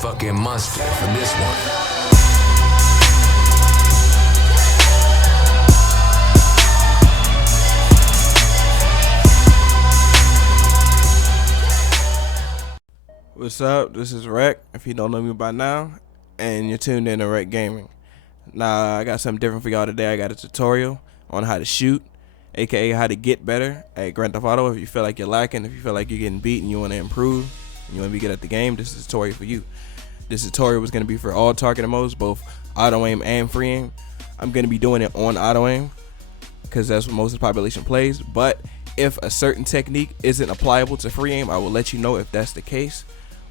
fucking mustard for this one. What's up? This is Rek, if you don't know me by now, and you're tuned in to Rek Gaming. Now, I got something different for y'all today. I got a tutorial on how to shoot, aka how to get better at Grand Theft Auto. If you feel like you're lacking, if you feel like you're getting beat and you want to improve, and you want to be good at the game, this is a tutorial for you. This tutorial was going to be for all targeting modes, both auto aim and free aim. I'm going to be doing it on auto aim, because that's what most of the population plays, but if a certain technique isn't applicable to free aim, I will let you know if that's the case.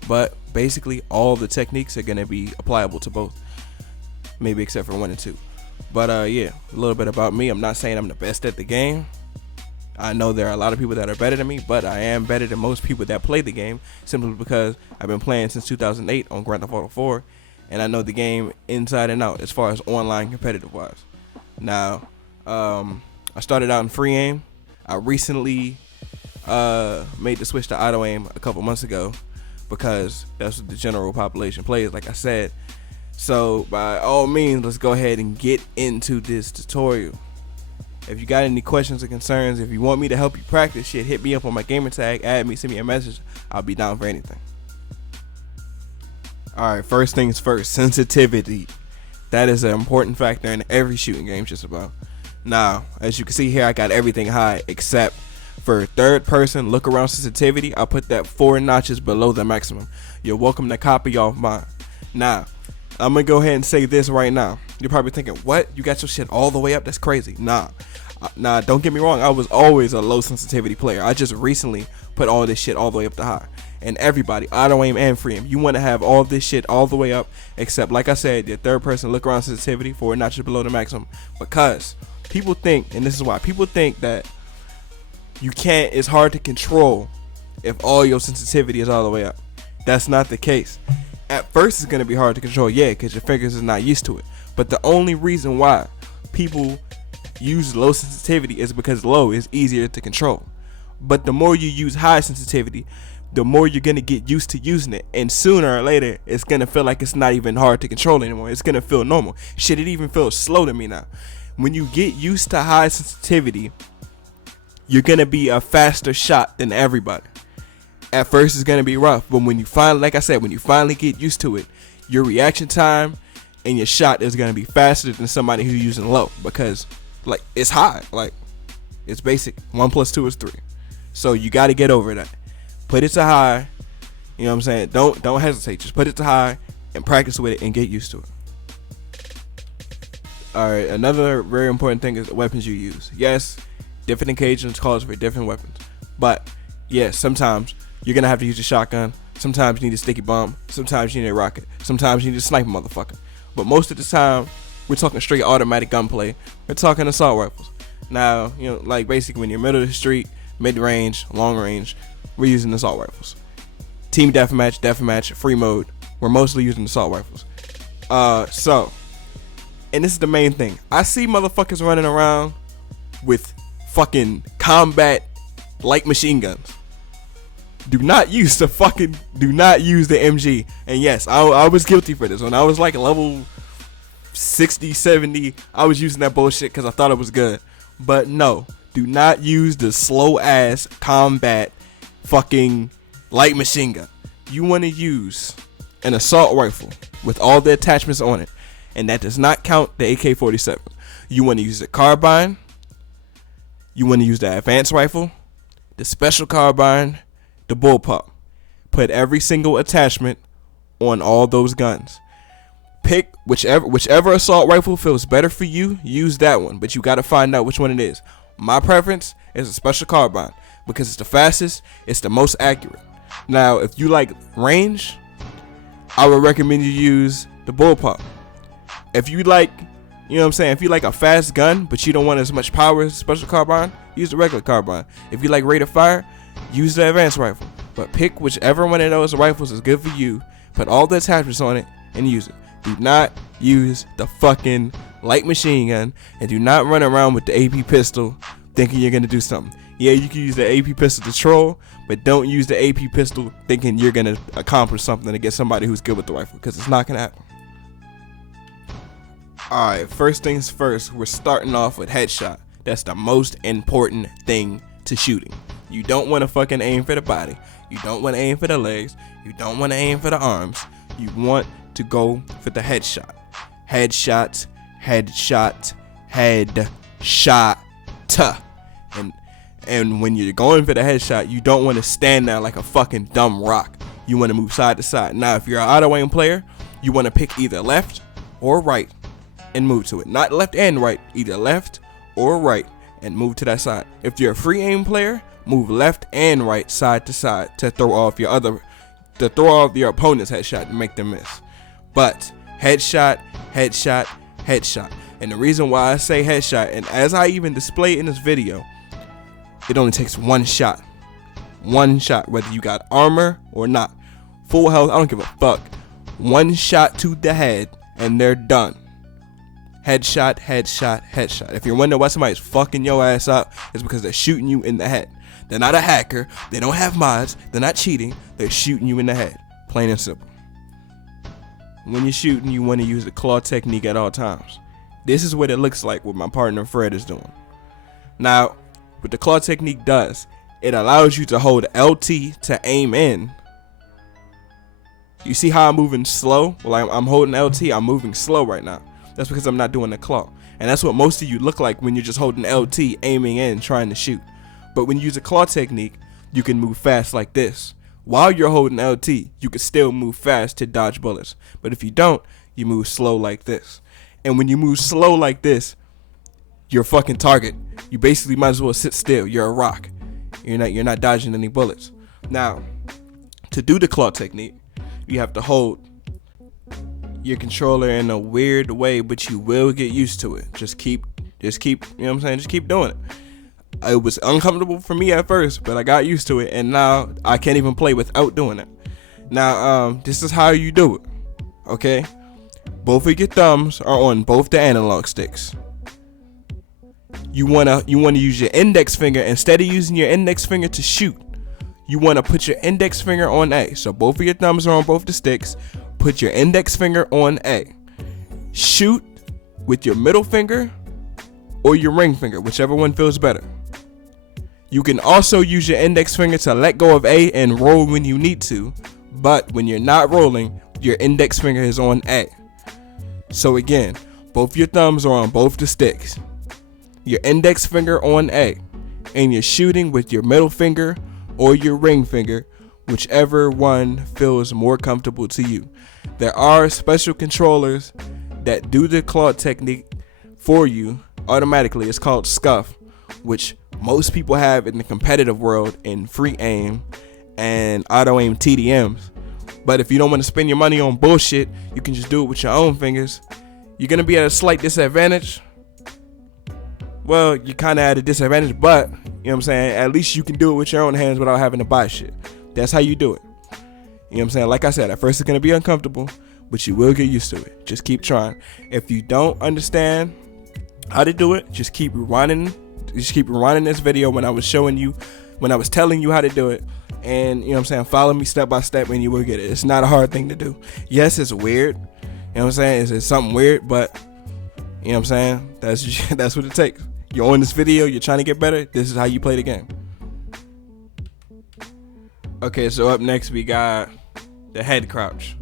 But basically all the techniques are going to be applicable to both, maybe except for 1 and 2. But yeah, a little bit about me. I'm not saying I'm the best at the game. I know there are a lot of people that are better than me, but I am better than most people that play the game, simply because I've been playing since 2008 on Grand Theft Auto 4, and I know the game inside and out as far as online competitive wise. Now, I started out in free aim. I recently made the switch to auto aim a couple months ago, because that's what the general population plays, like I said. So by all means, let's go ahead and get into this tutorial. If you got any questions or concerns, if you want me to help you practice shit, hit me up on my gamer tag, add me, send me a message. I'll be down for anything. Alright, first things first, sensitivity. That is an important factor in every shooting game just about. Now, as you can see here, I got everything high except for third person look around sensitivity. I put that 4 notches below the maximum. You're welcome to copy off mine. Now, I'm gonna go ahead and say this right now. You're probably thinking, what? You got your shit all the way up? That's crazy. Nah, don't get me wrong. I was always a low sensitivity player. I just recently put all this shit all the way up to high. And everybody, auto aim and free aim, you want to have all this shit all the way up, except, like I said, your third person look around sensitivity 4 notches below the maximum. Because people think, and this is why, people think that it's hard to control if all your sensitivity is all the way up. That's not the case. At first, it's going to be hard to control, yeah, because your fingers is not used to it. But the only reason why people use low sensitivity is because low is easier to control. But the more you use high sensitivity, the more you're going to get used to using it. And sooner or later, it's going to feel like it's not even hard to control anymore. It's going to feel normal. Shit, it even feels slow to me now. When you get used to high sensitivity, you're going to be a faster shot than everybody. At first, it's going to be rough, but when you finally, like I said, when you finally get used to it, your reaction time and your shot is going to be faster than somebody who's using low, because like it's high, like it's basic. 1 + 2 is 3. So you got to get over that. Put it to high. You know what I'm saying? Don't hesitate. Just put it to high and practice with it and get used to it. All right. Another very important thing is the weapons you use. Yes, different occasions calls for different weapons, but yes, sometimes you're gonna have to use a shotgun. Sometimes you need a sticky bomb. Sometimes you need a rocket. Sometimes you need to snipe a motherfucker. But most of the time, we're talking straight automatic gunplay. We're talking assault rifles. Now, you know, like basically when you're middle of the street, mid-range, long range, we're using assault rifles. Team deathmatch, free mode, we're mostly using assault rifles. And this is the main thing. I see motherfuckers running around with fucking combat light machine guns. Do not use the MG. And yes, I was guilty for this. When I was like level 60, 70, I was using that bullshit because I thought it was good. But no, do not use the slow ass combat fucking light machine gun. You want to use an assault rifle with all the attachments on it, and that does not count the AK-47. You want to use the carbine. You want to use the advanced rifle, the special carbine, the bullpup. Put every single attachment on all those guns. Pick whichever assault rifle feels better for you. Use that one, but you got to find out which one it is. My preference is a special carbine because it's the fastest, it's the most accurate. Now, if you like range, I would recommend you use the bullpup. If you like, you know what I'm saying, if you like a fast gun but you don't want as much power as a special carbine, use the regular carbine. If you like rate of fire, use the advanced rifle. But pick whichever one of those rifles is good for you, put all the attachments on it, and use it. Do not use the fucking light machine gun, and do not run around with the AP pistol thinking you're gonna do something. Yeah, you can use the AP pistol to troll, but don't use the AP pistol thinking you're going to accomplish something against somebody who's good with the rifle, because it's not going to happen. Alright, first things first, we're starting off with headshot. That's the most important thing to shooting. You don't want to fucking aim for the body. You don't want to aim for the legs. You don't want to aim for the arms. You want to go for the headshot. Headshot, headshot, headshot. And when you're going for the headshot, you don't want to stand there like a fucking dumb rock. You want to move side to side. Now, if you're an auto aim player, you want to pick either left or right and move to it. Not left and right, either left or right and move to that side. If you're a free aim player, move left and right side to side to throw off your opponent's headshot and make them miss. But headshot, headshot, headshot. And the reason why I say headshot, and as I even display in this video, it only takes one shot. One shot, whether you got armor or not. Full health, I don't give a fuck. One shot to the head and they're done. Headshot, headshot, headshot. If you're wondering why somebody's fucking your ass up, it's because they're shooting you in the head. They're not a hacker. They don't have mods. They're not cheating. They're shooting you in the head. Plain and simple. When you're shooting, you want to use the claw technique at all times. This is what it looks like what my partner Fred is doing. Now, what the claw technique does, it allows you to hold LT to aim in. You see how I'm moving slow? Well, I'm holding LT. I'm moving slow right now. That's because I'm not doing the claw. And that's what most of you look like when you're just holding LT, aiming in, trying to shoot. But when you use a claw technique, you can move fast like this. While you're holding LT, you can still move fast to dodge bullets. But if you don't, you move slow like this. And when you move slow like this, you're a fucking target. You basically might as well sit still. You're a rock. You're not dodging any bullets. Now, to do the claw technique, you have to hold your controller in a weird way, but you will get used to it. Just keep, you know what I'm saying? Just keep doing it. It was uncomfortable for me at first, but I got used to it, and now I can't even play without doing it. Now, this is how you do it, okay? Both of your thumbs are on both the analog sticks. You wanna use your index finger. Instead of using your index finger to shoot, you wanna put your index finger on A. So both of your thumbs are on both the sticks. Put your index finger on A. Shoot with your middle finger or your ring finger, whichever one feels better. You can also use your index finger to let go of A and roll when you need to, but when you're not rolling, your index finger is on A. So again, both your thumbs are on both the sticks. Your index finger on A, and you're shooting with your middle finger or your ring finger, whichever one feels more comfortable to you. There are special controllers that do the claw technique for you automatically. It's called Scuff, which most people have in the competitive world in free aim and auto aim TDMs. But if you don't want to spend your money on bullshit, you can just do it with your own fingers. You're going to be at a slight disadvantage. Well, you're kind of at a disadvantage, but, you know what I'm saying, at least you can do it with your own hands without having to buy shit. That's how you do it. You know what I'm saying? Like I said, at first it's going to be uncomfortable, but you will get used to it. Just keep trying. If you don't understand how to do it, just keep rewinding this video when I was telling you how to do it. And, you know what I'm saying, follow me step by step and you will get it. It's not a hard thing to do. Yes, it's weird. You know what I'm saying? It's something weird, but, you know what I'm saying? That's what it takes. You're on this video, you're trying to get better, this is how you play the game. Okay, so up next we got the head crouch.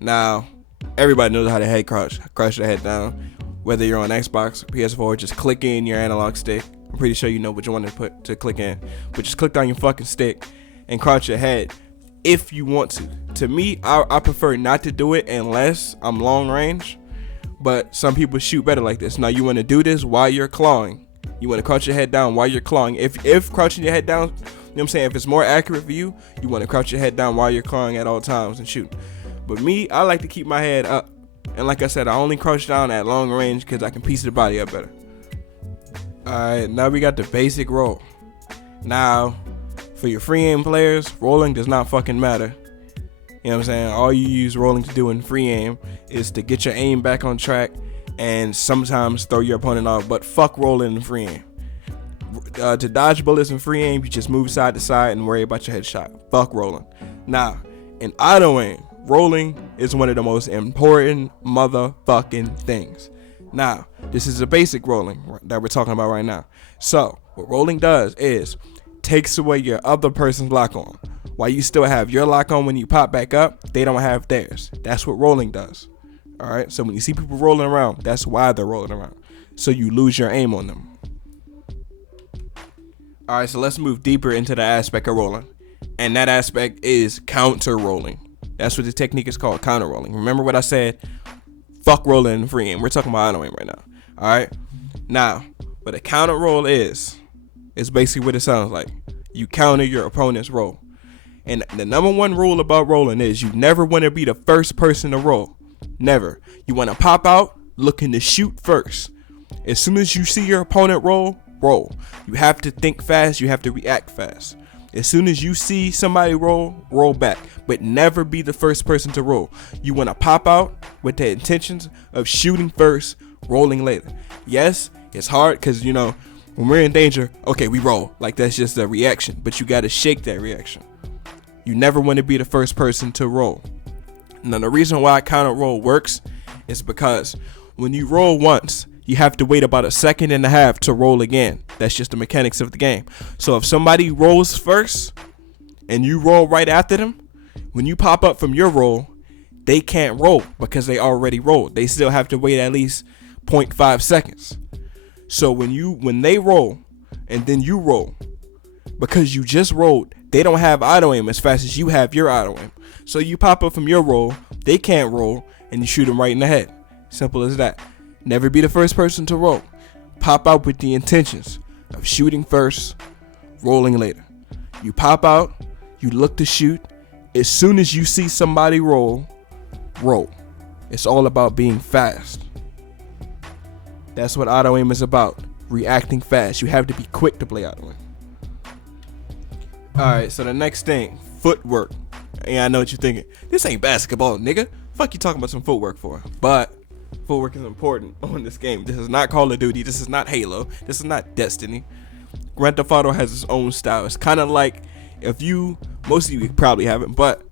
Now, everybody knows how to head crouch your head down. Whether you're on Xbox or PS4, just click in your analog stick. I'm pretty sure you know which one to click in. But just click on your fucking stick and crouch your head if you want to. To me, I prefer not to do it unless I'm long range. But some people shoot better like this. Now you want to do this while you're clawing. You want to crouch your head down while you're clawing. If crouching your head down, you know what I'm saying, if it's more accurate for you, you want to crouch your head down while you're clawing at all times and shoot. But me, I like to keep my head up. And like I said, I only crouch down at long range because I can piece the body up better. Alright, now we got the basic roll. Now, for your free aim players, rolling does not fucking matter. You know what I'm saying? All you use rolling to do in free aim is to get your aim back on track and sometimes throw your opponent off. But fuck rolling in free aim. To dodge bullets in free aim, you just move side to side and worry about your headshot. Fuck rolling. Now, in auto aim, rolling is one of the most important motherfucking things. Now, this is a basic rolling that we're talking about right now. So, what rolling does is takes away your other person's lock on. While you still have your lock on when you pop back up, they don't have theirs. That's what rolling does. Alright, so when you see people rolling around, that's why they're rolling around. So you lose your aim on them. Alright, so let's move deeper into the aspect of rolling. And that aspect is counter rolling. That's what the technique is called, counter rolling. Remember what I said? Fuck rolling in free aim. We're talking about auto aim right now. Alright? Now, what a counter roll is basically what it sounds like. You counter your opponent's roll. And the number one rule about rolling is you never want to be the first person to roll. Never. You want to pop out looking to shoot first. As soon as you see your opponent roll. You have to think fast. You have to react fast. As soon as you see somebody roll back. But never be the first person to roll. You want to pop out with the intentions of shooting first, rolling later. Yes, it's hard because, you know, when we're in danger, okay, we roll. Like, that's just a reaction. But you got to shake that reaction. You never want to be the first person to roll. Now, the reason why counter roll works is because when you roll once, you have to wait about 1.5 seconds to roll again. That's just the mechanics of the game. So if somebody rolls first and you roll right after them, when you pop up from your roll, they can't roll because they already rolled. They still have to wait at least 0.5 seconds. So when they roll and then you roll, because you just rolled, they don't have auto aim as fast as you have your auto aim. So you pop up from your roll, they can't roll, and you shoot them right in the head. Simple as that. Never be the first person to roll. Pop out with the intentions of shooting first, rolling later. You pop out, you look to shoot. As soon as you see somebody roll. It's all about being fast. That's what auto aim is about. Reacting fast. You have to be quick to play auto aim. Alright, so the next thing, footwork. Yeah, I know what you're thinking. This ain't basketball, nigga. Fuck you talking about some footwork for? But footwork is important on this game. This is not Call of Duty. This is not Halo. This is not Destiny. Grand Theft Auto has its own style. It's kind of like most of you probably haven't, but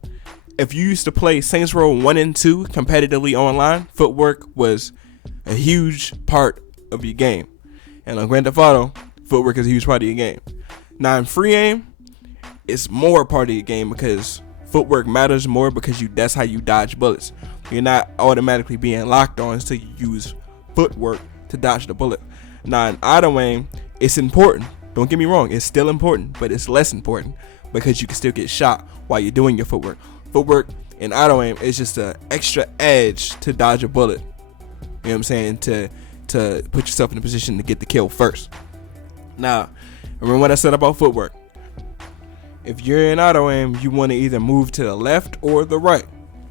if you used to play Saints Row 1 and 2 competitively online, footwork was a huge part of your game. And on Grand Theft Auto, footwork is a huge part of your game. Now in free aim, it's more part of your game because footwork matters more because that's how you dodge bullets. You're not automatically being locked on until you use footwork to dodge the bullet. Now in auto aim, it's important. Don't get me wrong, it's still important, but it's less important because you can still get shot while you're doing your footwork. Footwork in auto aim is just an extra edge to dodge a bullet. You know what I'm saying? To put yourself in a position to get the kill first. Now, remember what I said about footwork. If you're in auto aim, you want to either move to the left or the right.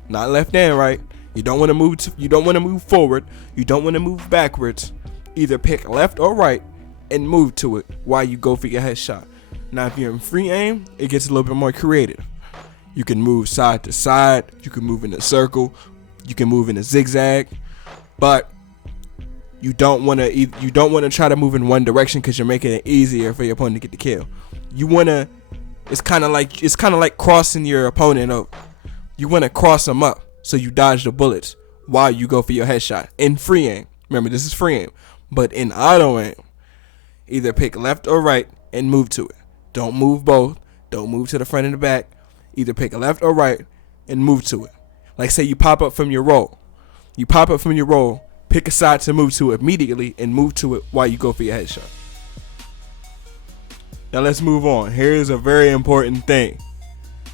Not left and right. You don't want to move forward. You don't want to move backwards. Either pick left or right and move to it while you go for your headshot. Now, if you're in free aim, it gets a little bit more creative. You can move side to side. You can move in a circle. You can move in a zigzag. But you don't want to try to move in one direction because you're making it easier for your opponent to get the kill. You want to. It's kind of like crossing your opponent up. You want to cross them up so you dodge the bullets while you go for your headshot. In free aim, remember this is free aim, but in auto aim, either pick left or right and move to it. Don't move both. Don't move to the front and the back. Either pick left or right and move to it. Like say you pop up from your roll. Pick a side to move to immediately and move to it while you go for your headshot. Now let's move on. Here's a very important thing.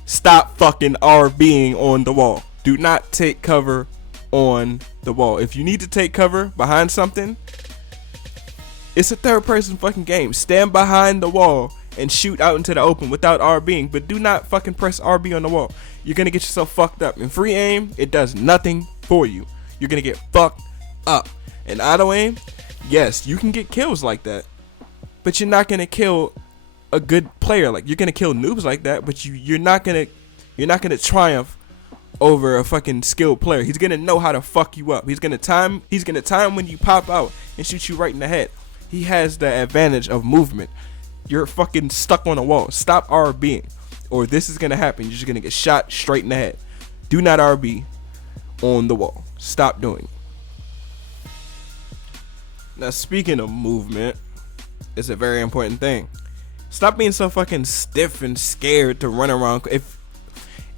Stop fucking RBing on the wall. Do not take cover on the wall. If you need to take cover behind something, it's a third person fucking game. Stand behind the wall and shoot out into the open without RBing, but do not fucking press RB on the wall. You're gonna get yourself fucked up. In free aim, it does nothing for you. You're gonna get fucked up. In auto aim, yes, you can get kills like that, but you're not gonna kill a good player. Like, you're gonna kill noobs like that, but you're not gonna triumph over a fucking skilled player. He's gonna know how to fuck you up. He's gonna time when you pop out and shoot you right in the head. He has the advantage of movement. You're fucking stuck on a wall. Stop RBing, or this is gonna happen. You're just gonna get shot straight in the head. Do not RB on the wall. Stop doing it. Now, speaking of movement, it's a very important thing. Stop being so fucking stiff and scared to run around.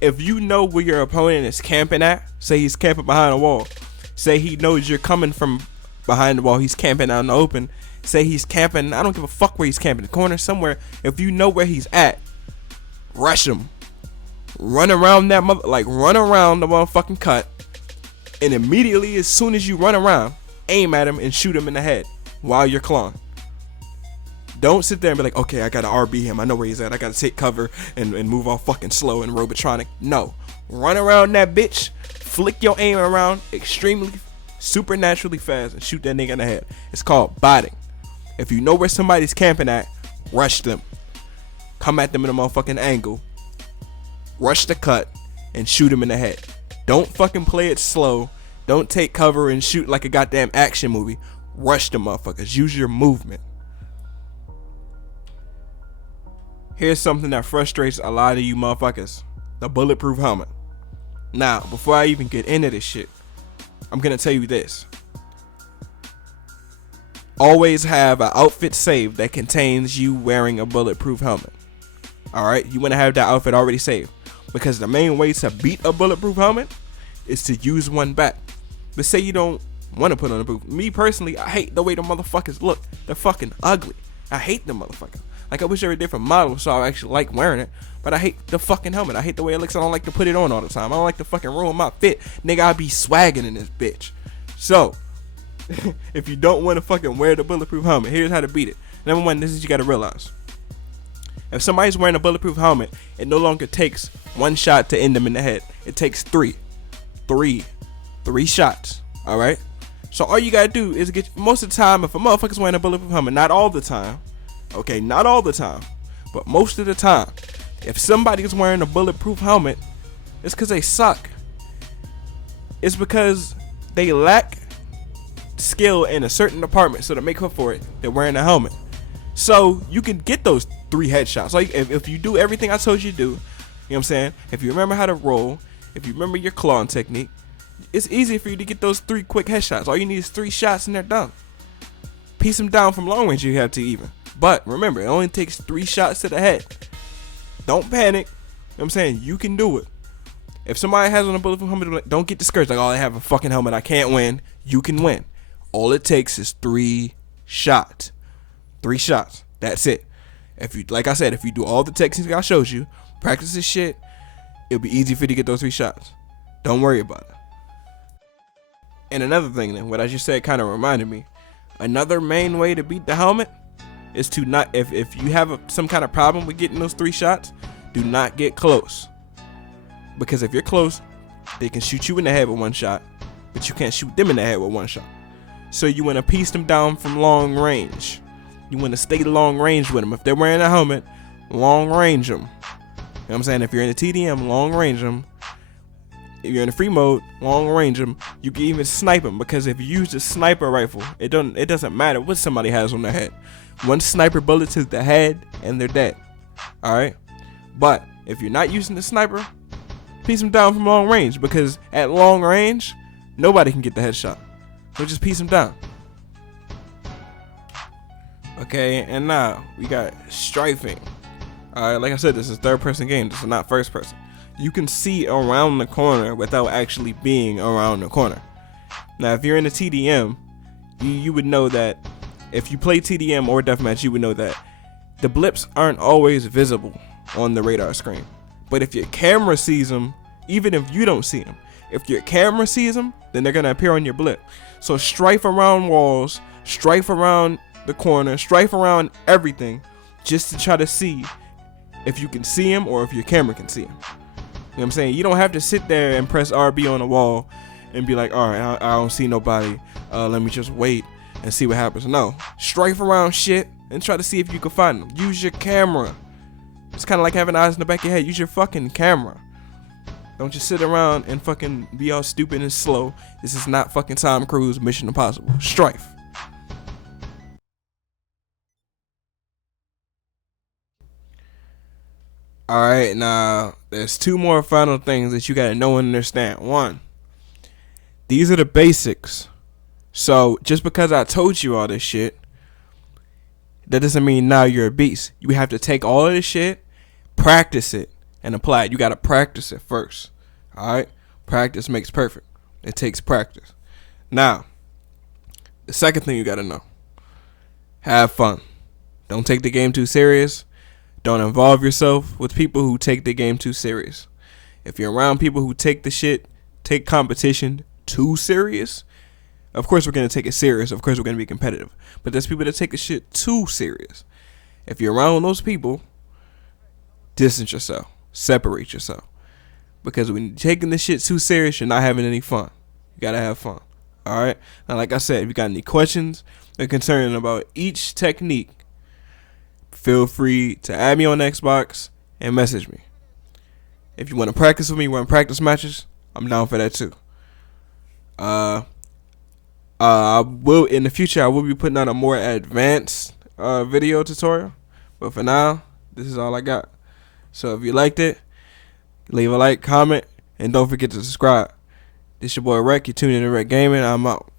If you know where your opponent is camping at, say he's camping behind a wall, say he knows you're coming from behind the wall, he's camping out in the open, say he's camping, I don't give a fuck where he's camping, the corner somewhere. If you know where he's at, rush him. Run around that run around the motherfucking cut, and immediately as soon as you run around, aim at him and shoot him in the head while you're clawing. Don't sit there and be like, okay, I gotta RB him. I know where he's at. I gotta take cover and move all fucking slow and robotronic. No. Run around that bitch. Flick your aim around extremely, supernaturally fast and shoot that nigga in the head. It's called botting. If you know where somebody's camping at, rush them. Come at them in a motherfucking angle. Rush the cut and shoot him in the head. Don't fucking play it slow. Don't take cover and shoot like a goddamn action movie. Rush the motherfuckers. Use your movement. Here's something that frustrates a lot of you motherfuckers. The bulletproof helmet. Now, before I even get into this shit, I'm gonna tell you this. Always have an outfit saved that contains you wearing a bulletproof helmet. Alright? You wanna have that outfit already saved. Because the main way to beat a bulletproof helmet is to use one back. But say you don't want to put on a boot. Me personally, I hate the way the motherfuckers look. They're fucking ugly. I hate them motherfuckers. Like, I wish there were different models so I actually like wearing it. But I hate the fucking helmet. I hate the way it looks. I don't like to put it on all the time. I don't like to fucking ruin my fit. Nigga, I be swagging in this bitch. So, if you don't want to fucking wear the bulletproof helmet, here's how to beat it. Number one, this is you got to realize. If somebody's wearing a bulletproof helmet, it no longer takes one shot to end them in the head. It takes three shots. Alright? So all you gotta do is get, most of the time, if a motherfucker's wearing a bulletproof helmet, not all the time, okay, not all the time, but most of the time, if somebody's wearing a bulletproof helmet, it's because they suck. It's because they lack skill in a certain department, so to make up for it, they're wearing a helmet. So you can get those 3 headshots. Like, if you do everything I told you to do, you know what I'm saying? If you remember how to roll, if you remember your clawing technique, it's easy for you to get those 3 quick headshots. All you need is 3 shots and they're done. Piece them down from long range if you have to even. But remember, it only takes 3 shots to the head. Don't panic. You know what I'm saying? You can do it. If somebody has on a bulletproof helmet, don't get discouraged. Like, oh, I have a fucking helmet, I can't win. You can win. All it takes is 3 shots. 3 shots. That's it. If you, like I said, if you do all the techniques I showed you, practice this shit, it'll be easy for you to get those 3 shots. Don't worry about it. And another thing then, what I just said kind of reminded me. Another main way to beat the helmet is to not, if you have some kind of problem with getting those 3 shots, do not get close. Because if you're close, they can shoot you in the head with 1 shot, but you can't shoot them in the head with 1 shot. So you want to piece them down from long range. You want to stay long range with them. If they're wearing a helmet, long range them. You know what I'm saying? If you're in a TDM, long range them. If you're in a free mode, long range them. You can even snipe them, because if you use a sniper rifle, it doesn't matter what somebody has on their head. 1 sniper bullet to the head and they're dead. Alright? But if you're not using the sniper, piece them down from long range, because at long range, nobody can get the headshot. So just piece them down. Okay, and now we got strafing. Alright, like I said, this is 3rd-person game. This is not 1st person. You can see around the corner without actually being around the corner. Now, if you're in a TDM, you would know that if you play TDM or deathmatch, you would know that the blips aren't always visible on the radar screen. But if your camera sees them, even if you don't see them, if your camera sees them, then they're going to appear on your blip. So strafe around walls, strafe around the corner, strafe around everything, just to try to see if you can see him or if your camera can see him. You know what I'm saying? You don't have to sit there and press RB on the wall and be like, alright, I don't see nobody, let me just wait and see what happens. No, strafe around shit and try to see if you can find them. Use your camera. It's kind of like having eyes in the back of your head. Use your fucking camera. Don't just sit around and fucking be all stupid and slow. This is not fucking Tom Cruise Mission Impossible. Strife. Alright, now there's two more final things that you gotta know and understand. One, these are the basics. So just because I told you all this shit, that doesn't mean now you're a beast. You have to take all of this shit, practice it, and apply it. You gotta practice it first. Alright? Practice makes perfect. It takes practice. Now, the second thing you gotta know. Have fun. Don't take the game too serious. Don't involve yourself with people who take the game too serious. If you're around people who take competition too serious, of course we're going to take it serious. Of course we're going to be competitive. But there's people that take the shit too serious. If you're around those people, distance yourself. Separate yourself. Because when you're taking this shit too serious, you're not having any fun. You got to have fun. Alright? Now, like I said, if you got any questions or concern about each technique, feel free to add me on Xbox and message me. If you want to practice with me, run practice matches, I'm down for that too. I will in the future. I will be putting out a more advanced video tutorial, but for now, this is all I got. So if you liked it, leave a like, comment, and don't forget to subscribe. This your boy Rek. You tuned in to Rek Gaming. I'm out.